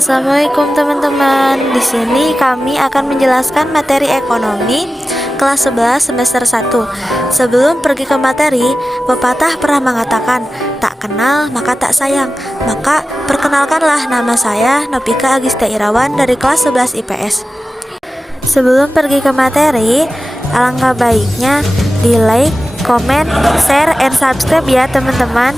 Assalamualaikum teman-teman. Di sini kami akan menjelaskan materi ekonomi kelas 11 semester 1. Sebelum pergi ke materi, pepatah pernah mengatakan, tak kenal maka tak sayang. Maka perkenalkanlah, nama saya Nopika Agista Irawan dari kelas 11 IPS. Sebelum pergi ke materi, alangkah baiknya di like, comment, share, and subscribe ya teman-teman.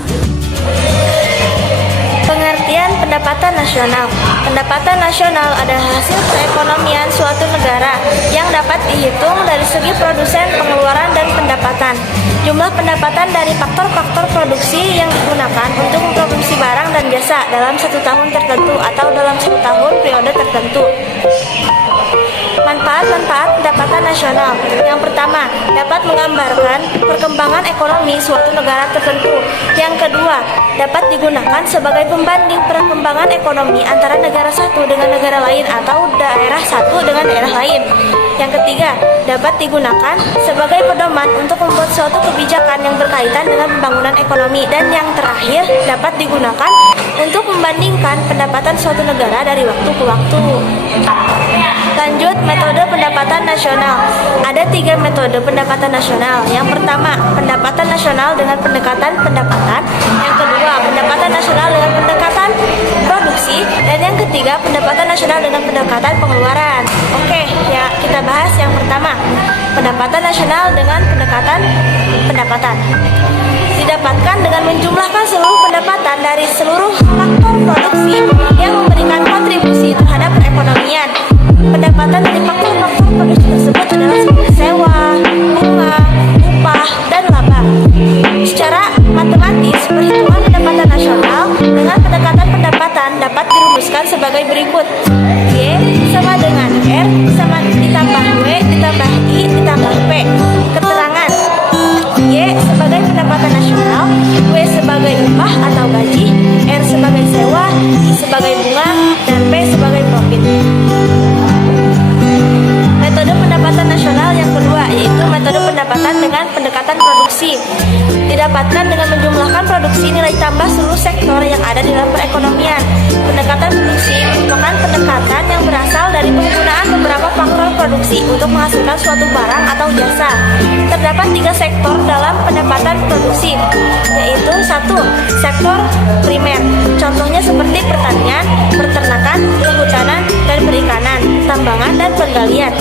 Pengertian pendapatan nasional. Pendapatan nasional adalah hasil perekonomian suatu negara yang dapat dihitung dari segi produsen, pengeluaran, dan pendapatan. Jumlah pendapatan dari faktor-faktor produksi yang digunakan untuk memproduksi barang dan jasa dalam satu tahun tertentu atau dalam satu tahun periode tertentu. Manfaat-manfaat pendapatan nasional. Yang pertama, dapat menggambarkan perkembangan ekonomi suatu negara tertentu. Yang kedua, dapat digunakan sebagai pembanding perkembangan ekonomi antara negara satu dengan negara lain atau daerah satu dengan daerah lain. Yang ketiga, dapat digunakan sebagai pedoman untuk membuat suatu kebijakan yang berkaitan dengan pembangunan ekonomi. Dan yang terakhir, dapat digunakan untuk membandingkan pendapatan suatu negara dari waktu ke waktu. Lanjut, metode pendapatan nasional. Ada 3 metode pendapatan nasional. Yang pertama, pendapatan nasional dengan pendekatan pendapatan. Yang kedua, pendapatan nasional dengan pendekatan produksi. Dan yang ketiga, pendapatan nasional dengan pendekatan pengeluaran. Oke, ya kita bahas yang pertama, pendapatan nasional dengan pendekatan pendapatan. Didapatkan dengan menjumlahkan seluruh pendapatan dari seluruh faktor produksi yang memberikan kontribusi terhadap perekonomian. Pendapatan dari faktor-faktor produksi tersebut adalah seperti sewa, bunga, upah, dan laba. Secara matematis, perhitungan pendapatan nasional dengan pendekatan pendapatan dapat dirumuskan sebagai berikut. Y sama dengan R sama ditambah W ditambah I ditambah P. Keterangan: Y sebagai pendapatan nasional, W sebagai upah atau gaji, R sebagai sewa, I sebagai bunga, dan P sebagai profit. Metode pendapatan nasional yang kedua yaitu metode pendapatan dengan pendekatan produksi. Didapatkan dengan menjumlahkan produksi nilai tambah seluruh sektor yang ada di dalam perekonomian. Pendekatan produksi merupakan pendekatan yang berasal dari penggunaan beberapa faktor produksi untuk menghasilkan suatu barang atau jasa. Terdapat 3 sektor dalam pendapatan produksi, yaitu 1. Sektor primer. Contohnya seperti pertanian, peternakan, kehutanan, dan perikanan, tambangan, dan penggalian.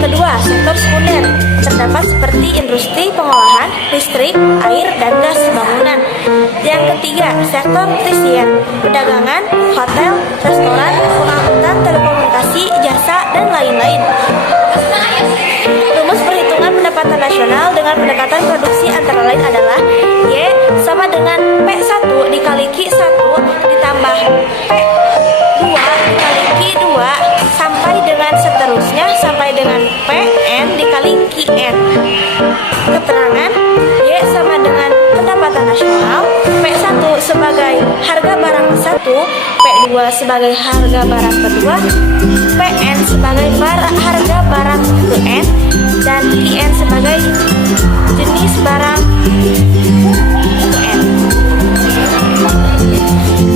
Kedua, sektor sekunder. Terdapat seperti industri pengolahan, listrik, air, dan gas bangunan. Yang ketiga, sektor tersier. Perdagangan, hotel, restoran, pengangkutan, telekomunikasi, jasa, dan lain-lain. Rumus perhitungan pendapatan nasional dengan pendekatan produksi antara lain adalah Y sama dengan P1 dikali Q1 ditambah P2 dikali Q2 sampai dengan seterusnya sampai dengan PN dikali QN. Keterangan: Y sama dengan pendapatan nasional, P1 sebagai harga barang satu, P2 sebagai harga barang kedua, PN sebagai harga barang ke-N, dan QN sebagai jenis barang ke-N.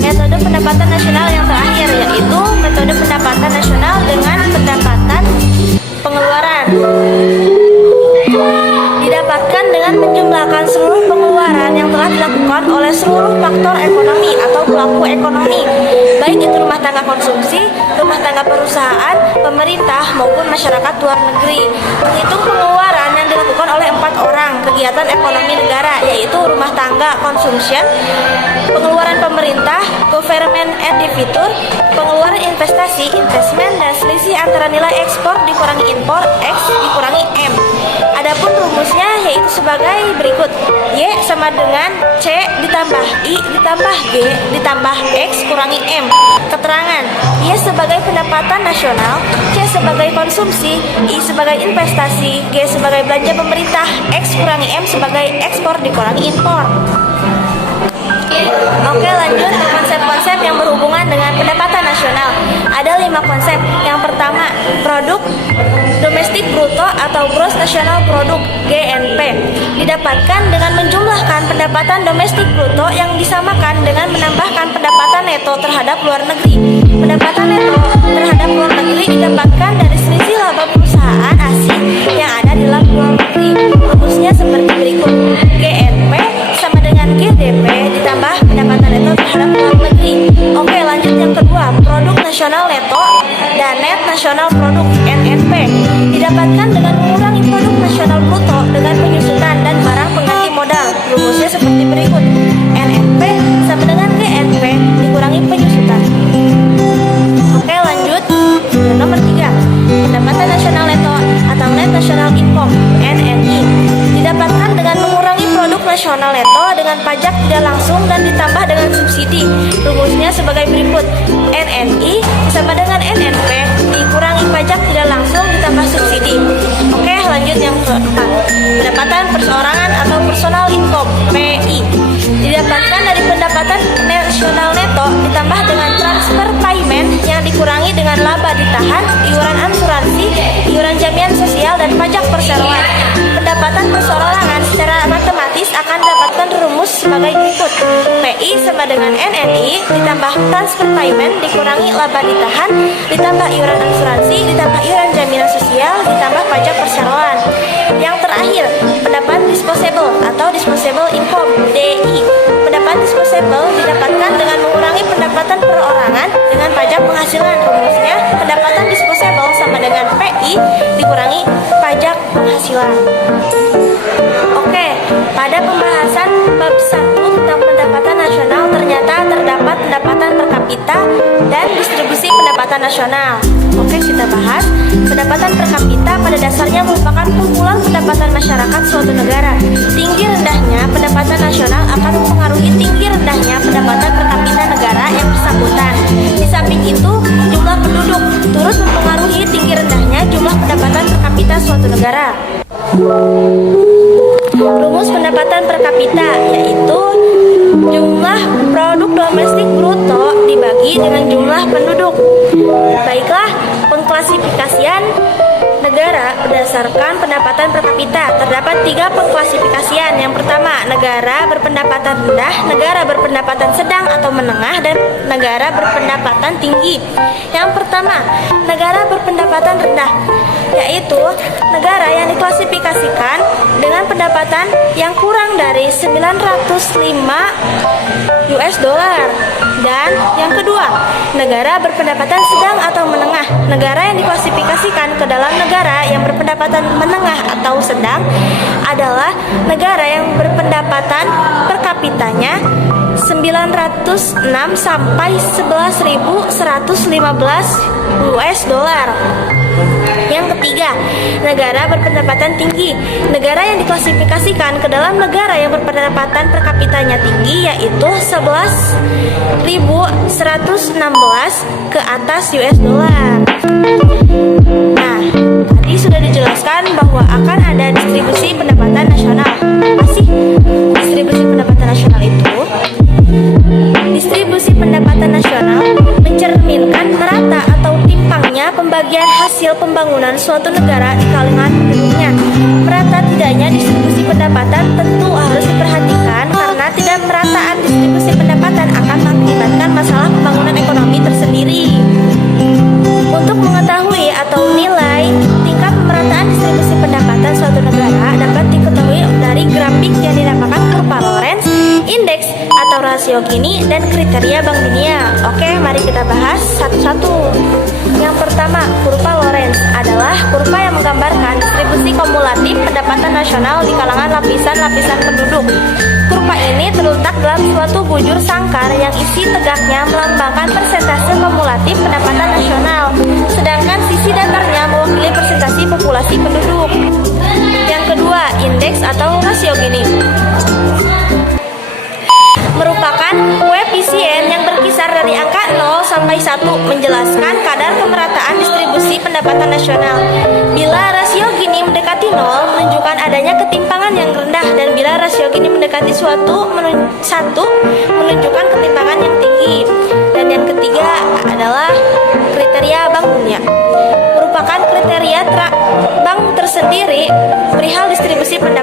Metode pendapatan nasional yang terakhir yaitu metode pendapatan nasional dengan pendapatan pengeluaran. Didapatkan dengan menjumlahkan seluruh pengeluaran yang telah dilakukan oleh seluruh faktor ekonomi atau pelaku ekonomi, baik itu rumah tangga konsumsi, rumah tangga perusahaan, pemerintah, maupun masyarakat luar negeri. Menghitung pengeluaran yang dilakukan oleh 4 orang kegiatan ekonomi negara, yaitu rumah tangga consumption, pengeluaran pemerintah government expenditure, pengeluaran investasi investment, dan selisih antara nilai ekspor dikurangi impor X dikurangi M. Adapun rumusnya yaitu sebagai berikut: Y sama dengan C ditambah I ditambah G ditambah X kurangi M. Keterangan: Y sebagai pendapatan nasional, C sebagai konsumsi, I sebagai investasi, G sebagai belanja pemerintah, X kurangi M sebagai ekspor dikurangi impor. Oke, lanjut ke konsep-konsep yang berhubungan dengan pendapatan nasional. Ada 5 konsep. Yang pertama, produk domestik bruto atau Gross National Product (GNP) didapatkan dengan menjumlahkan pendapatan domestik bruto yang disamakan dengan menambahkan pendapatan neto terhadap luar negeri. Pendapatan neto terhadap luar negeri didapatkan dari selisih laba perusahaan asing yang ada di dalam luar negeri. Rumusnya seperti berikut: GNP sama dengan GDP ditambah pendapatan neto terhadap luar negeri. Oke, lanjut yang kedua, produk nasional neto dan net nasional produk (NNP) didapatkan dengan mengurangi produk nasional bruto dengan penyusutan dan barang pengganti modal. Rumusnya seperti berikut: NNP sama dengan GNP dikurangi penyusutan. Oke, lanjut nomor 3, pendapatan nasional neto atau net national income (NNI) didapatkan dengan mengurangi produk nasional neto dengan pajak tidak langsung dan ditambah dengan subsidi. Rumusnya sebagai berikut: NNI sama dengan NNP dikurangi pajak tidak langsung ditambah subsidi. Oke, lanjut yang keempat, pendapatan perseorangan atau personal income (PI) didapatkan dari pendapatan nasional neto ditambah dengan transfer payment yang dikurangi dengan laba ditahan, iuran asuransi, iuran jaminan sosial, dan pajak perseroan. Pendapatan perseorangan secara matematis akan dapatkan rumus sebagai berikut: PI sama dengan NNI ditambah transfer payment dikurangi laba ditahan ditambah iuran asuransi ditambah iuran jaminan sosial ditambah pajak perseroan. Yang terakhir, pendapatan disposable atau disposable income (DI). Pendapatan disposable didapatkan dengan mengurangi pendapatan perorangan dengan pajak penghasilan. Rumusnya pendapatan disposable sama dengan PI dikurangi pajak penghasilan. Oke, pada pembahasan bab 1 tentang pendapatan nasional ternyata terdapat pendapatan per kapita dan distribusi pendapatan nasional. Oke, kita bahas. Pendapatan per kapita pada dasarnya merupakan kumpulan pendapatan masyarakat suatu negara. Tinggi rendahnya pendapatan nasional akan mempengaruhi tinggi rendahnya pendapatan per kapita negara yang bersangkutan. Di samping itu, jumlah penduduk turut mempengaruhi tinggi rendahnya jumlah pendapatan per kapita suatu negara. Rumus pendapatan per kapita yaitu jumlah produk domestik bruto dibagi dengan jumlah penduduk. Baiklah, pengklasifikasian negara berdasarkan pendapatan per kapita. Terdapat 3 pengklasifikasian. Yang pertama, negara berpendapatan rendah, negara berpendapatan sedang atau menengah, dan negara berpendapatan tinggi. Yang pertama, negara berpendapatan rendah, yaitu negara yang diklasifikasikan dengan pendapatan yang kurang dari 905 US dollar. Dan yang kedua, negara berpendapatan sedang atau menengah, negara yang diklasifikasikan ke dalam negara yang berpendapatan menengah atau sedang adalah negara yang berpendapatan per kapitanya 906 sampai 11.115 US dollar. Yang ketiga, negara berpendapatan tinggi, negara yang diklasifikasikan ke dalam negara yang berpendapatan per kapitanya tinggi yaitu 11.116 ke atas US dollar. Nah, tadi sudah dijelaskan bahwa akan ada distribusi pendapatan nasional. Apa sih distribusi pendapatan nasional itu? Distribusi pendapatan nasional mencerminkan merata atau timpangnya pembagian hasil pembangunan suatu negara di kalangan penduduknya. Merata tidaknya distribusi pendapatan tentu harus diperhatikan karena tidak merataan distribusi pendapatan akan mengakibatkan masalah pembangunan ekonomi tersendiri. Untuk mengetahui atau nilai tingkat pemerataan distribusi pendapatan suatu negara dapat diketahui dari grafik yang dinamakan kurva Lorenz, indeks atau rasio Gini, dan kriteria Bank Dunia. Oke, mari kita bahas satu-satu. Yang pertama, kurva Lorenz adalah kurva yang menggambarkan distribusi kumulatif pendapatan nasional di kalangan lapisan-lapisan penduduk. Kurva ini terletak dalam suatu bujur sangkar yang isi tegaknya melambangkan persentase kumulatif pendapatan nasional, sedangkan sisi datarnya mewakili persentase populasi penduduk. Yang kedua, indeks atau rasio Gini merupakan koefisien yang berkisar dari angka 0 sampai 1 menjelaskan kadar kemerataan distribusi pendapatan nasional. Bila rasio Gini mendekati 0 menunjukkan adanya ketimpangan yang rendah, dan bila rasio Gini mendekati 1 menunjukkan ketimpangan yang tinggi. Dan yang ketiga adalah kriteria Bank Dunia, merupakan kriteria Bank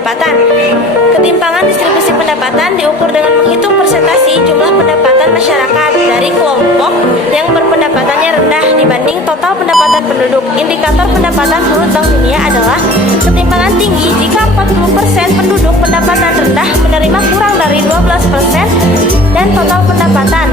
pendapatan. Ketimpangan distribusi pendapatan diukur dengan menghitung persentase jumlah pendapatan masyarakat dari kelompok yang berpendapatannya rendah dibanding total pendapatan penduduk. Indikator pendapatan menurut Bank Dunia adalah ketimpangan tinggi jika 40% penduduk pendapatan rendah menerima kurang dari 12% dan total pendapatan.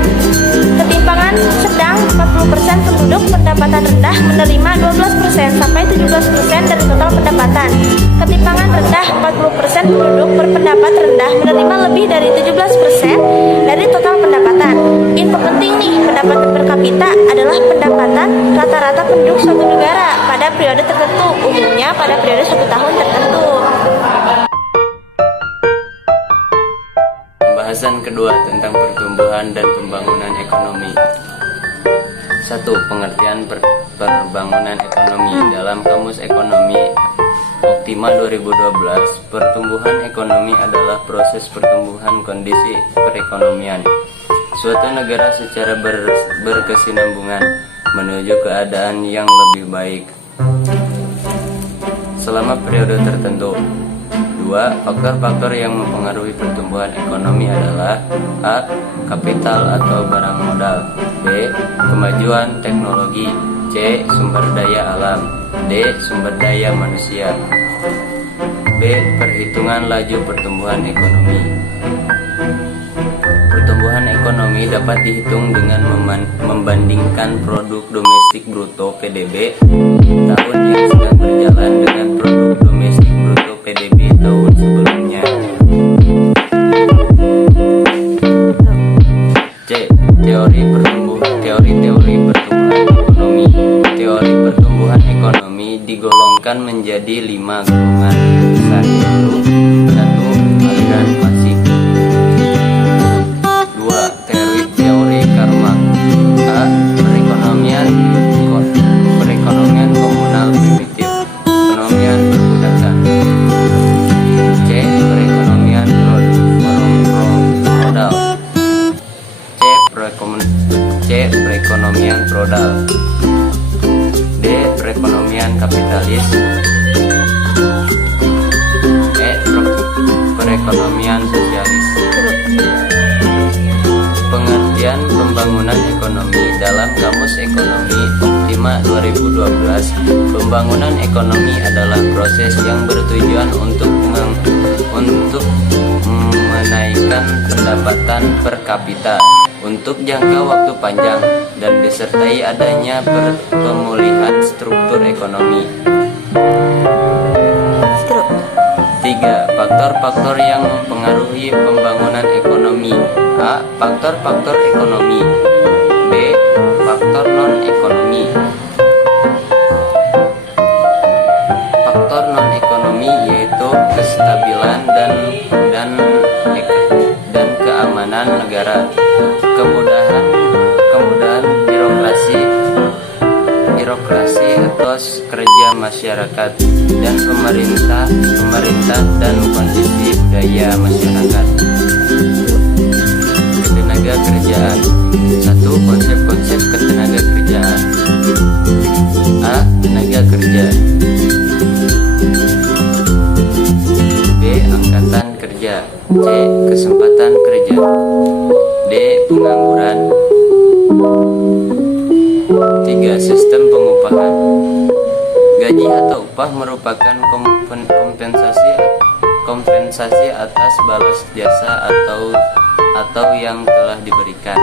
Ketimpangan sedang 40% penduduk pendapatan rendah menerima 12% sampai 17% dari total pendapatan. Ketimpangan rendah 40% penduduk berpendapat rendah menerima lebih dari 17% dari total pendapatan. Info penting nih, pendapatan per kapita adalah pendapatan rata-rata penduduk suatu negara pada periode tertentu, umumnya pada periode 1 tahun tertentu. Pembahasan kedua tentang pertumbuhan dan pembangunan ekonomi. 1. Pengertian perbangunan ekonomi. Dalam Kamus Ekonomi Optima 2012, pertumbuhan ekonomi adalah proses pertumbuhan kondisi perekonomian suatu negara secara berkesinambungan menuju keadaan yang lebih baik selama periode tertentu. 2. Faktor-faktor yang mempengaruhi pertumbuhan ekonomi adalah: A. Kapital atau barang modal, B. Kemajuan teknologi, C. Sumber daya alam, D. Sumber daya manusia. B. Perhitungan laju pertumbuhan ekonomi. Pertumbuhan ekonomi dapat dihitung dengan membandingkan produk domestik bruto (PDB) tahun yang sedang berjalan dengan produk domestik bruto (PDB) tahun sebelumnya. C. Teori pertumbuhan ekonomi. Teori pertumbuhan ekonomi digolongkan menjadi 5 golongan besar, yaitu: 1. Aliran klasik. 2. Teori Karmak. A. Perekonomian komunal primitif, perekonomian perbudakan. C. Perekonomian prodal. C. Perekonomian prodal. D. Perekonomian kapitalis. E. Perekonomian sosialis. Pengertian pembangunan ekonomi. Dalam Kamus Ekonomi Optima 2012, pembangunan ekonomi adalah proses yang bertujuan untuk menaikkan pendapatan per kapita untuk jangka waktu panjang dan disertai adanya pemulihan struktur ekonomi. 3. Faktor-faktor yang mempengaruhi pembangunan ekonomi. A. Faktor-faktor ekonomi. B. Faktor non-ekonomi. Faktor non-ekonomi yaitu kestabilan dan keamanan negara, kemudahan birokrasi atau kerja masyarakat dan pemerintah dan kondisi budaya masyarakat. Ketenaga kerjaan. 1. Konsep-konsep ketenaga kerjaan. A. Tenaga kerja. B. Angkatan kerja. C. Kesempatan kerja. D. Pengangguran. 3. Sistem pengupahan. Gaji atau upah merupakan kompensasi atas balas jasa atau yang telah diberikan.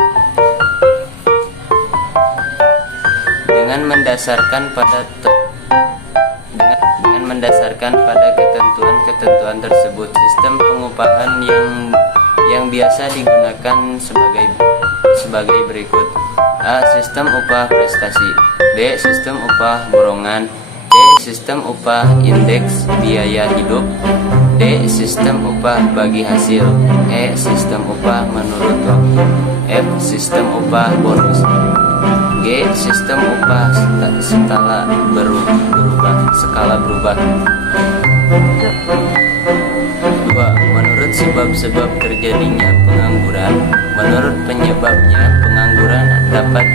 Dengan mendasarkan pada ketentuan tersebut, sistem pengupahan yang biasa digunakan sebagai berikut: A. Sistem upah prestasi. B. Sistem upah borongan. C. Sistem upah indeks biaya hidup. D. Sistem upah bagi hasil. E. Sistem upah menurut waktu. F. Sistem upah bonus. G. Sistem upah skala berubah. 2. Menurut sebab-sebab terjadinya pengangguran. Menurut penyebabnya, pengangguran dapat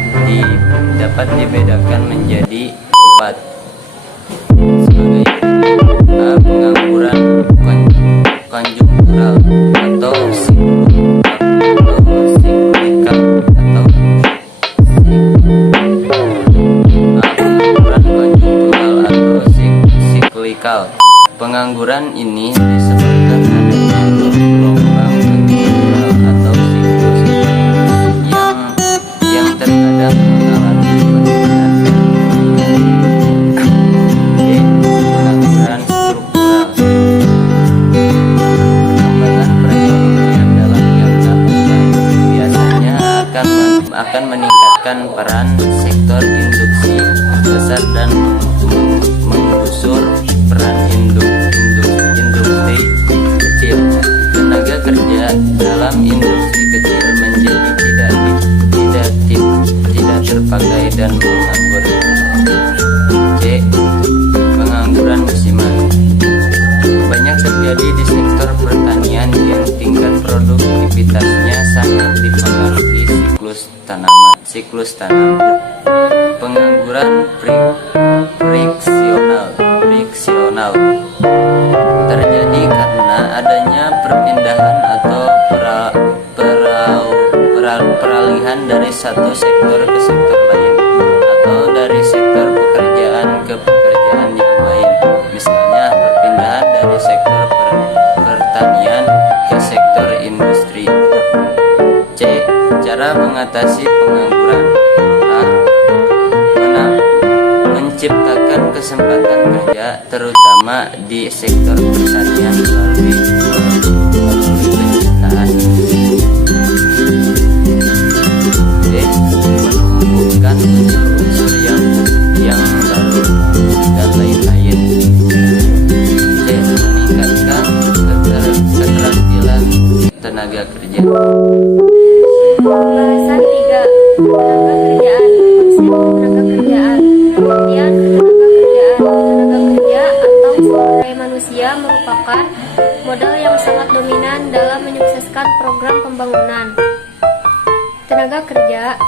dibedakan menjadi 4. Sebagai A. Pengangguran struktural. Pengangguran ini disebabkan adanya gelombang struktural atau siklus yang terkadang mengalami penurunan. Pengangguran struktural. Perkembangan perekonomian dalam jangka panjang biasanya akan meningkatkan peran sektor induksi besar dan menggusur peran industri kecil. Tenaga kerja dalam industri kecil menjadi tidak terpakai dan menganggur. C. Pengangguran musiman. Banyak terjadi di sektor pertanian yang tingkat produktivitasnya sangat dipengaruhi siklus tanam. Pengangguran friksional terjadi karena adanya perpindahan atau peralihan dari satu sektor ke sektor lain atau dari sektor pekerjaan ke pekerjaan yang lain. Misalnya perpindahan dari sektor pertanian ke sektor industri. C. Cara mengatasi pengangguran. A. Menciptakan kesempatan kerja terutama di sektor pertanian melalui penciptaan. D. Menumbuhkan unsur-unsur yang baru dan lain-lain. C. Meningkatkan keterampilan tenaga kerja. Pembahasan 3. Tenaga kerjaan. Konsep tenaga kerjaan. Pengertian tenaga kerjaan. Tenaga kerja atau sumber daya manusia merupakan modal yang sangat dominan dalam menyukseskan program pembangunan. Tenaga kerja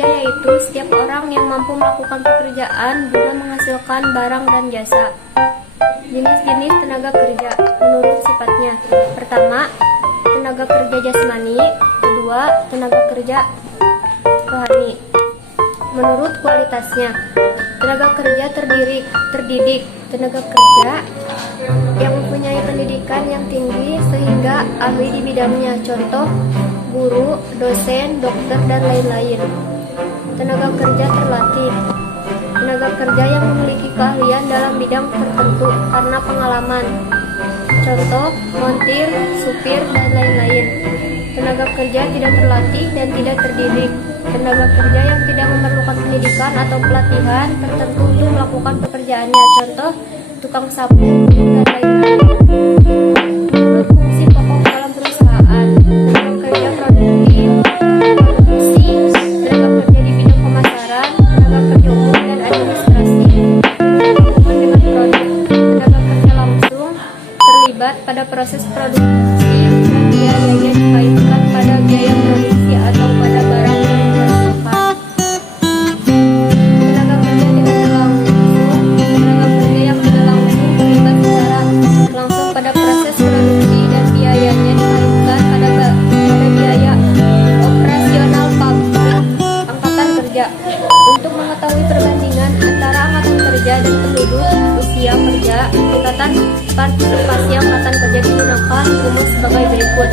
yaitu setiap orang yang mampu melakukan pekerjaan guna menghasilkan barang dan jasa. Jenis-jenis tenaga kerja menurut sifatnya. Pertama, tenaga kerja jasmani. Kedua, tenaga kerja rohani. Menurut kualitasnya, tenaga kerja terdidik, tenaga kerja yang mempunyai pendidikan yang tinggi sehingga ahli di bidangnya, contoh guru, dosen, dokter, dan lain-lain. Tenaga kerja terlatih, tenaga kerja yang memiliki keahlian dalam bidang tertentu karena pengalaman, contoh montir, supir, dan lain-lain. Tenaga kerja tidak terlatih dan tidak terdidik, tenaga kerja yang tidak memerlukan pendidikan atau pelatihan tertentu untuk melakukan pekerjaannya, contoh tukang sapu, dan lain-lain. Menurut fungsi pokok dalam perusahaan, tenaga kerja produktif, produksi, tenaga kerja di bidang pemasaran, tenaga kerja umum dan administrasi, berhubungan dengan produk, tenaga kerja langsung terlibat pada proses produksi dan biayanya dikaitkan pada biaya produksi atau pada barang yang dihasilkan. Tenaga kerja tidak langsung, tenaga kerja yang tidak langsung terlibat secara langsung pada proses produksi dan biayanya dikaitkan pada biaya operasional pabrik angkatan kerja. Untuk mengetahui perbandingan antara angkatan kerja dan penduduk usia kerja, tingkatan partisipasi angkatan kerja digunakan rumus sebagai berikut.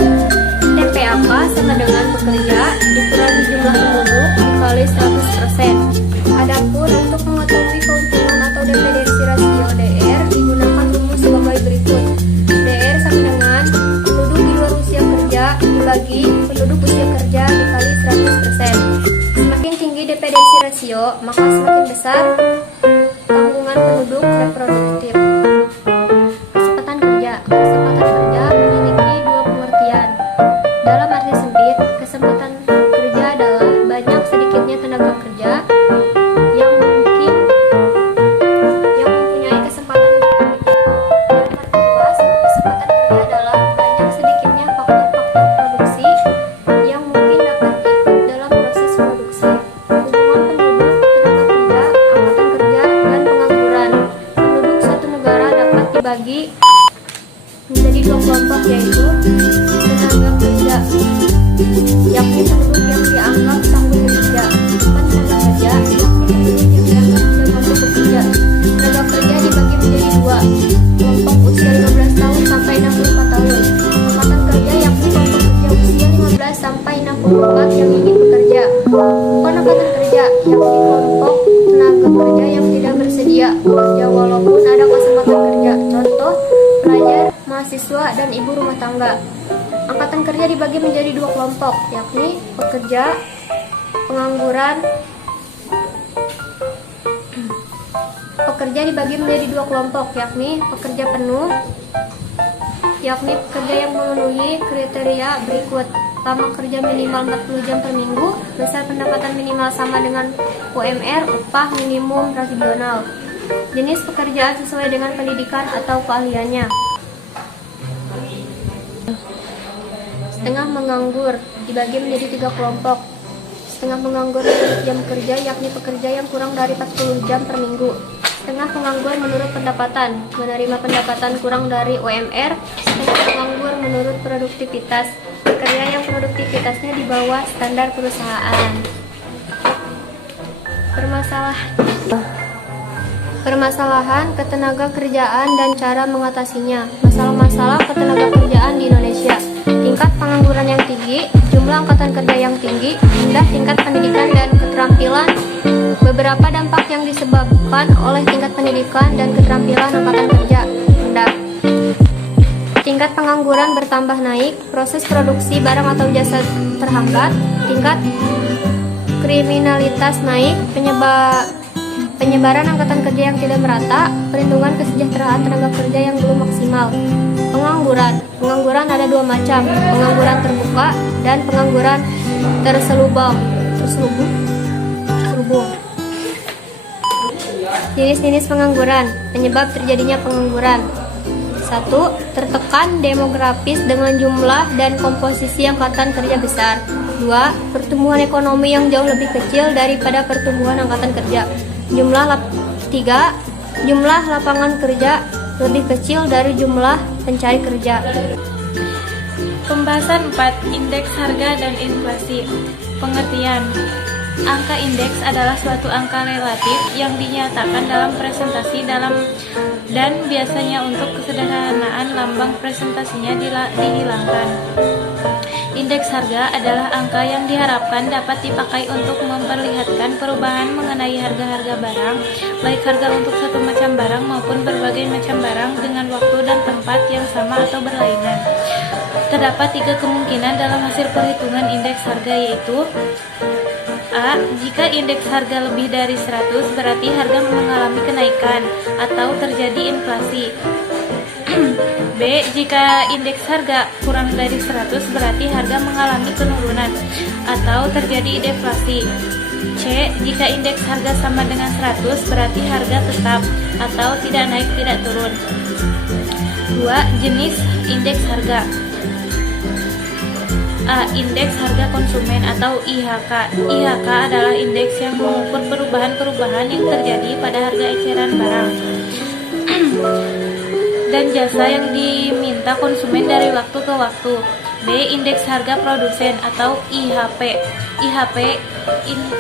TPAK sama dengan bekerja dikurangi jumlah penduduk dikali 100%. Adapun untuk mengetahui keuntungan atau dependensi rasio DR digunakan rumus sebagai berikut. DR sama dengan penduduk di luar usia kerja dibagi penduduk usia kerja dikali 100%. Semakin tinggi dependensi rasio, maka semakin besar tanggungan penduduk reproduktif. Kesempatan kerja memiliki dua pengertian. Dalam arti sempit, kesempatan kerja adalah banyak sedikitnya tenaga kerja yang mempunyai kesempatan bekerja. Dalam arti luas, kesempatan kerja adalah banyak sedikitnya faktor-faktor produksi yang mungkin dapat ikut dalam proses produksi. Hubungan penduduk, tenaga kerja, angkatan kerja, dan pengangguran. Penduduk suatu negara dapat dibagi menjadi dua kelompok, yaitu tenaga kerja, yakni penduduk yang dianggap tangguh bekerja, dan tenaga kerja, yakni penduduk yang dianggap tidak mampu bekerja. Tenaga kerja dibagi menjadi dua, kerja walaupun ada kesempatan kerja. Contoh, pelajar, mahasiswa, dan ibu rumah tangga. Angkatan kerja dibagi menjadi dua kelompok, yakni pekerja, pengangguran. Pekerja dibagi menjadi dua kelompok, yakni pekerja penuh, yakni pekerja yang memenuhi kriteria berikut. Lama kerja minimal 40 jam per minggu, besar pendapatan minimal sama dengan UMR, upah minimum regional. Jenis pekerjaan sesuai dengan pendidikan atau keahliannya. Setengah menganggur dibagi menjadi tiga kelompok. Setengah menganggur menurut jam kerja, yakni pekerja yang kurang dari 40 jam per minggu. Setengah penganggur menurut pendapatan, menerima pendapatan kurang dari UMR. Setengah penganggur menurut produktivitas, pekerja yang produktivitasnya di bawah standar perusahaan. Permasalahan ketenaga kerjaan dan cara mengatasinya. Masalah-masalah ketenaga kerjaan di Indonesia. Tingkat pengangguran yang tinggi, jumlah angkatan kerja yang tinggi, rendah tingkat pendidikan dan keterampilan. Beberapa dampak yang disebabkan oleh tingkat pendidikan dan keterampilan angkatan kerja rendah. Tingkat pengangguran bertambah naik, proses produksi barang atau jasa terhambat, tingkat kriminalitas naik, penyebaran angkatan kerja yang tidak merata, perlindungan kesejahteraan tenaga kerja yang belum maksimal. Pengangguran ada dua macam, pengangguran terbuka dan pengangguran terselubung. Jenis-jenis pengangguran, penyebab terjadinya pengangguran. 1. Tertekan demografis dengan jumlah dan komposisi angkatan kerja besar. 2. Pertumbuhan ekonomi yang jauh lebih kecil daripada pertumbuhan angkatan kerja. 3. Jumlah lapangan kerja lebih kecil dari jumlah pencari kerja. Pembahasan 4. Indeks harga dan inflasi. Pengertian. Angka indeks adalah suatu angka relatif yang dinyatakan dalam presentasi dan biasanya untuk kesederhanaan lambang presentasinya dihilangkan. Indeks harga adalah angka yang diharapkan dapat dipakai untuk memperlihatkan perubahan mengenai harga-harga barang, baik harga untuk satu macam barang maupun berbagai macam barang dengan waktu dan tempat yang sama atau berlainan. Terdapat 3 kemungkinan dalam hasil perhitungan indeks harga, yaitu A. Jika indeks harga lebih dari 100 berarti harga mengalami kenaikan atau terjadi inflasi. B. Jika indeks harga kurang dari 100 berarti harga mengalami penurunan atau terjadi deflasi. C. Jika indeks harga sama dengan 100 berarti harga tetap atau tidak naik tidak turun. 2. Jenis indeks harga. A. Indeks harga konsumen atau IHK. IHK adalah indeks yang mengukur perubahan-perubahan yang terjadi pada harga eceran barang dan jasa yang diminta konsumen dari waktu ke waktu. B. Indeks harga produsen atau IHP. IHP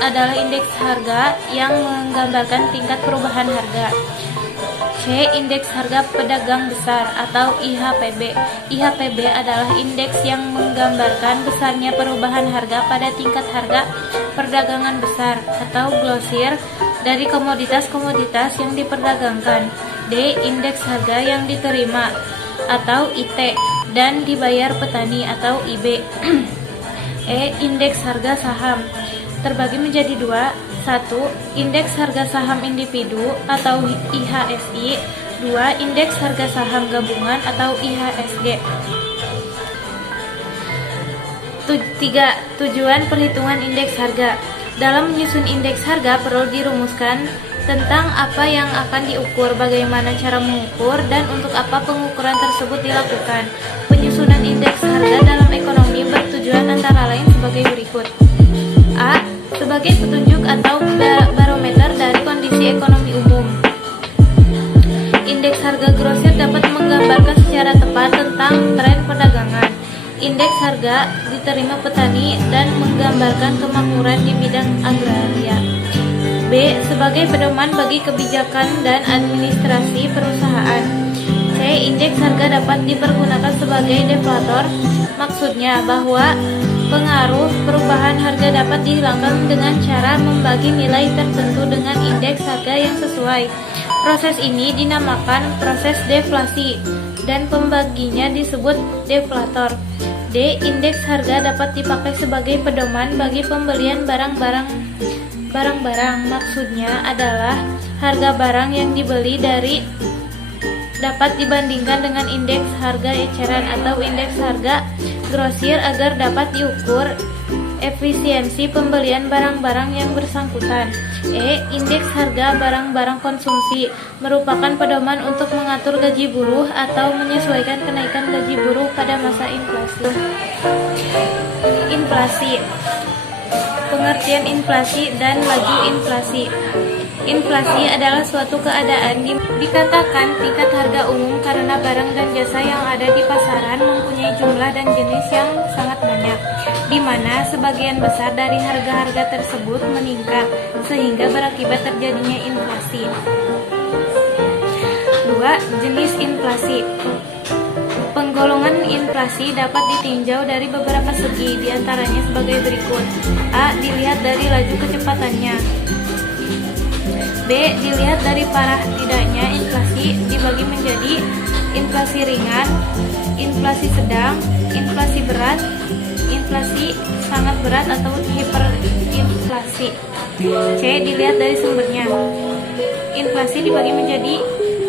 adalah indeks harga yang menggambarkan tingkat perubahan harga. C. Indeks harga pedagang besar atau IHPB. IHPB adalah indeks yang menggambarkan besarnya perubahan harga pada tingkat harga perdagangan besar atau grosir dari komoditas-komoditas yang diperdagangkan. D. Indeks harga yang diterima atau IT dan dibayar petani atau IB. E. Indeks harga saham terbagi menjadi 2. 1. Indeks harga saham individu atau IHSI. 2. Indeks harga saham gabungan atau IHSG. 3. Tujuan perhitungan indeks harga. Dalam menyusun indeks harga perlu dirumuskan tentang apa yang akan diukur, bagaimana cara mengukur, dan untuk apa pengukuran tersebut dilakukan. Penyusunan indeks harga dalam ekonomi bertujuan antara lain sebagai berikut. A. Sebagai petunjuk atau barometer dari kondisi ekonomi umum. Indeks harga grosir dapat menggambarkan secara tepat tentang tren perdagangan. Indeks harga diterima petani dan menggambarkan kemakmuran di bidang agraria. B. Sebagai pedoman bagi kebijakan dan administrasi perusahaan. C. Indeks harga dapat dipergunakan sebagai deflator. Maksudnya bahwa pengaruh perubahan harga dapat dihilangkan dengan cara membagi nilai tertentu dengan indeks harga yang sesuai. Proses ini dinamakan proses deflasi dan pembaginya disebut deflator. D. Indeks harga dapat dipakai sebagai pedoman bagi pembelian barang-barang. Maksudnya adalah harga barang yang dibeli dapat dibandingkan dengan indeks harga eceran atau indeks harga grosir agar dapat diukur efisiensi pembelian barang-barang yang bersangkutan. E. Indeks harga barang-barang konsumsi merupakan pedoman untuk mengatur gaji buruh atau menyesuaikan kenaikan gaji buruh pada masa inflasi. Inflasi. Pengertian inflasi dan laju inflasi. Inflasi adalah suatu keadaan dikatakan tingkat harga umum karena barang dan jasa yang ada di pasaran mempunyai jumlah dan jenis yang sangat banyak, di mana sebagian besar dari harga-harga tersebut meningkat sehingga berakibat terjadinya inflasi. 2. Jenis inflasi. Penggolongan inflasi dapat ditinjau dari beberapa segi, diantaranya sebagai berikut. A. Dilihat dari laju kecepatannya. B. Dilihat dari parah tidaknya inflasi, dibagi menjadi inflasi ringan, inflasi sedang, inflasi berat, inflasi sangat berat atau hiperinflasi. C. Dilihat dari sumbernya. Inflasi dibagi menjadi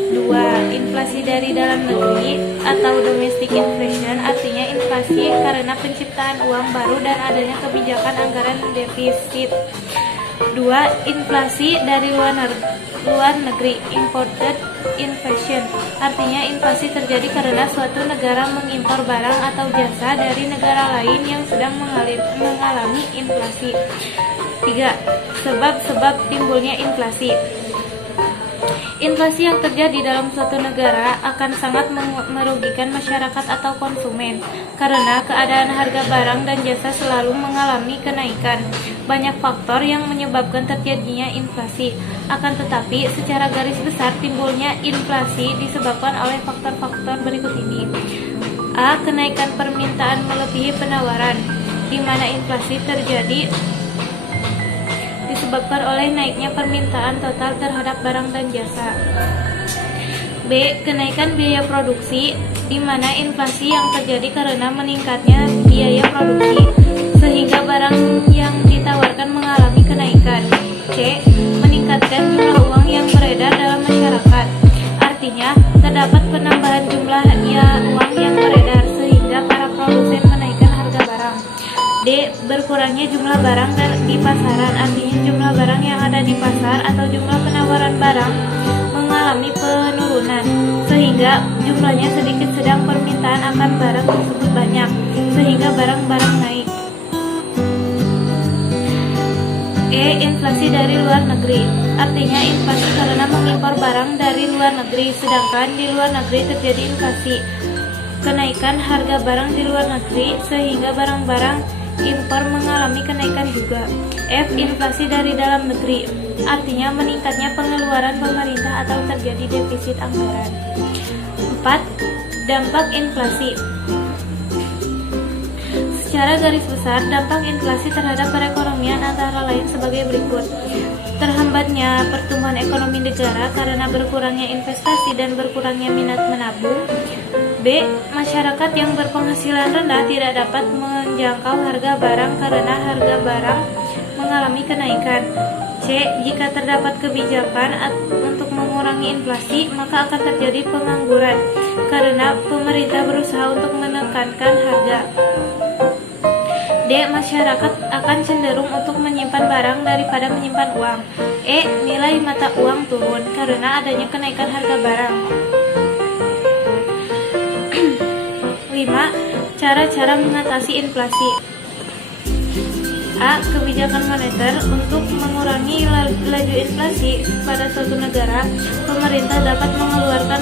2. Inflasi dari dalam negeri atau domestic inflation, artinya inflasi karena penciptaan uang baru dan adanya kebijakan anggaran defisit. 2. Inflasi dari luar negeri, imported inflation, artinya inflasi terjadi karena suatu negara mengimpor barang atau jasa dari negara lain yang sedang mengalami inflasi. 3. Sebab-sebab timbulnya inflasi. Inflasi yang terjadi dalam suatu negara akan sangat merugikan masyarakat atau konsumen karena keadaan harga barang dan jasa selalu mengalami kenaikan. Banyak faktor yang menyebabkan terjadinya inflasi. Akan tetapi, secara garis besar timbulnya inflasi disebabkan oleh faktor-faktor berikut ini. A. Kenaikan permintaan melebihi penawaran, di mana inflasi terjadi disebabkan oleh naiknya permintaan total terhadap barang dan jasa. B. Kenaikan biaya produksi, di mana inflasi yang terjadi karena meningkatnya biaya produksi, sehingga barang yang ditawarkan mengalami kenaikan. C. Meningkatkan jumlah uang yang beredar dalam masyarakat, artinya terdapat penambahan jumlah uang yang beredar, sehingga para produsen menaikkan harga barang. D. Berkurangnya jumlah barang di pasaran, artinya jumlah barang yang ada di pasar atau jumlah penawaran barang mengalami penurunan, sehingga jumlahnya sedikit sedang permintaan akan barang tersebut banyak, sehingga barang-barang naik. E. Inflasi dari luar negeri, artinya inflasi karena mengimpor barang dari luar negeri, sedangkan di luar negeri terjadi inflasi, kenaikan harga barang di luar negeri, sehingga barang-barang impor mengalami kenaikan juga. F. Inflasi dari dalam negeri, artinya meningkatnya pengeluaran pemerintah atau terjadi defisit anggaran. 4. Dampak inflasi. Secara garis besar, dampak inflasi terhadap perekonomian antara lain sebagai berikut. Terhambatnya pertumbuhan ekonomi negara karena berkurangnya investasi dan berkurangnya minat menabung. B. Masyarakat yang berpenghasilan rendah tidak dapat menjangkau harga barang karena harga barang mengalami kenaikan. C. Jika terdapat kebijakan untuk mengurangi inflasi, maka akan terjadi pengangguran karena pemerintah berusaha untuk menekankan harga. D. Masyarakat akan cenderung untuk menyimpan barang daripada menyimpan uang. E. Nilai mata uang turun karena adanya kenaikan harga barang. 5. Cara-cara mengatasi inflasi. A. Kebijakan moneter. Untuk mengurangi laju inflasi pada suatu negara, pemerintah dapat mengeluarkan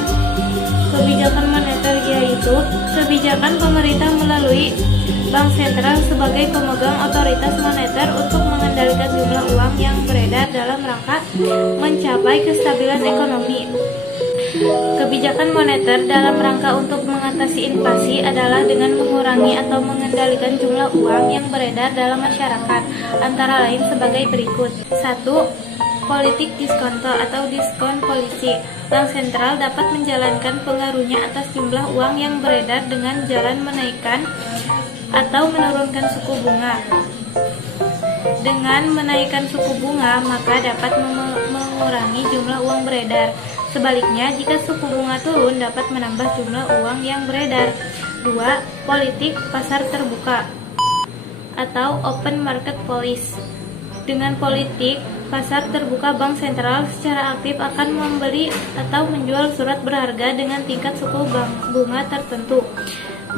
kebijakan moneter, yaitu kebijakan pemerintah melalui Bank Sentral sebagai pemegang otoritas moneter untuk mengendalikan jumlah uang yang beredar dalam rangka mencapai kestabilan ekonomi. Kebijakan moneter dalam rangka untuk mengatasi inflasi adalah dengan mengurangi atau mengendalikan jumlah uang yang beredar dalam masyarakat, antara lain sebagai berikut. 1. politik diskonto atau diskon polisi. Bank sentral dapat menjalankan pengaruhnya atas jumlah uang yang beredar dengan jalan menaikkan atau menurunkan suku bunga. Dengan menaikkan suku bunga, maka dapat mengurangi jumlah uang beredar. Sebaliknya, jika suku bunga turun, dapat menambah jumlah uang yang beredar. 2. Politik pasar terbuka atau open market policy. Dengan politik pasar terbuka, bank sentral secara aktif akan membeli atau menjual surat berharga dengan tingkat suku bunga tertentu.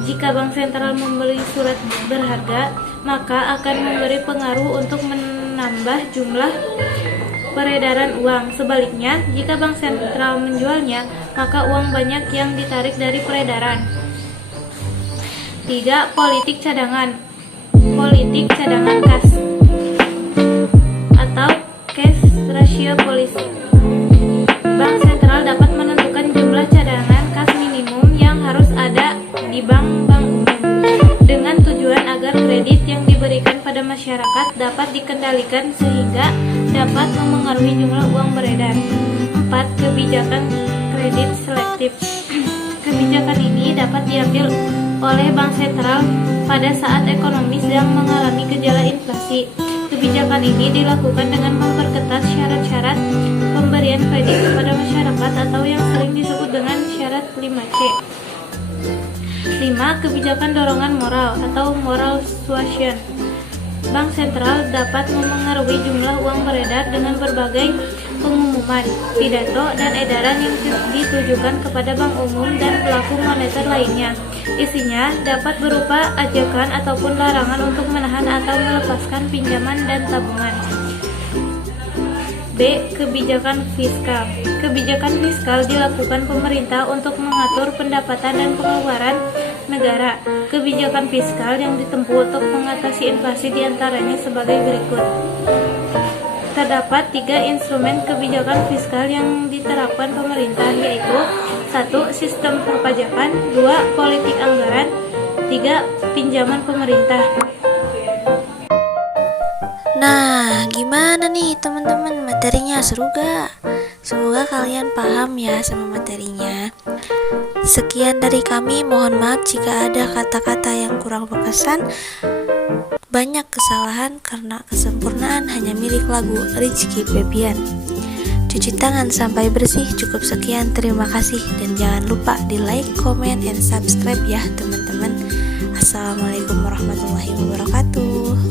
Jika bank sentral membeli surat berharga, maka akan memberi pengaruh untuk menambah jumlah peredaran uang. Sebaliknya, jika bank sentral menjualnya, maka uang banyak yang ditarik dari peredaran. 3. Politik cadangan. Politik cadangan kas atau cash ratio policy. Bank sentral dapat menentukan jumlah cadangan kas minimum yang harus ada di bank-bank umum dengan tujuan agar kredit yang diberikan pada masyarakat dapat dikendalikan sehingga dapat memengaruhi jumlah uang beredar. 4. Kebijakan kredit selektif. Kebijakan ini dapat diambil oleh bank sentral pada saat ekonomi sedang mengalami gejala inflasi. Kebijakan ini dilakukan dengan memperketat syarat-syarat pemberian kredit kepada masyarakat atau yang sering disebut dengan syarat 5C. 5. Kebijakan dorongan moral atau moral suasion. Bank sentral dapat memengaruhi jumlah uang beredar dengan berbagai pengumuman, pidato, dan edaran yang ditujukan kepada bank umum dan pelaku moneter lainnya. Isinya dapat berupa ajakan ataupun larangan untuk menahan atau melepaskan pinjaman dan tabungan. B. Kebijakan fiskal. Kebijakan fiskal dilakukan pemerintah untuk mengatur pendapatan dan pengeluaran negara. Kebijakan fiskal yang ditempuh untuk mengatasi inflasi diantaranya sebagai berikut. Terdapat 3 instrumen kebijakan fiskal yang diterapkan pemerintah, yaitu 1. Sistem perpajakan, 2. Politik anggaran, 3. Pinjaman pemerintah. Nah, gimana nih teman-teman, materinya seru gak? Semoga kalian paham ya sama materinya. Sekian dari kami, mohon maaf jika ada kata-kata yang kurang berkesan. Banyak kesalahan karena kesempurnaan hanya milik lagu Rizky Febian. Cuci tangan sampai bersih. Cukup sekian, terima kasih. Dan jangan lupa di like, comment, and subscribe ya teman-teman. Assalamualaikum warahmatullahi wabarakatuh.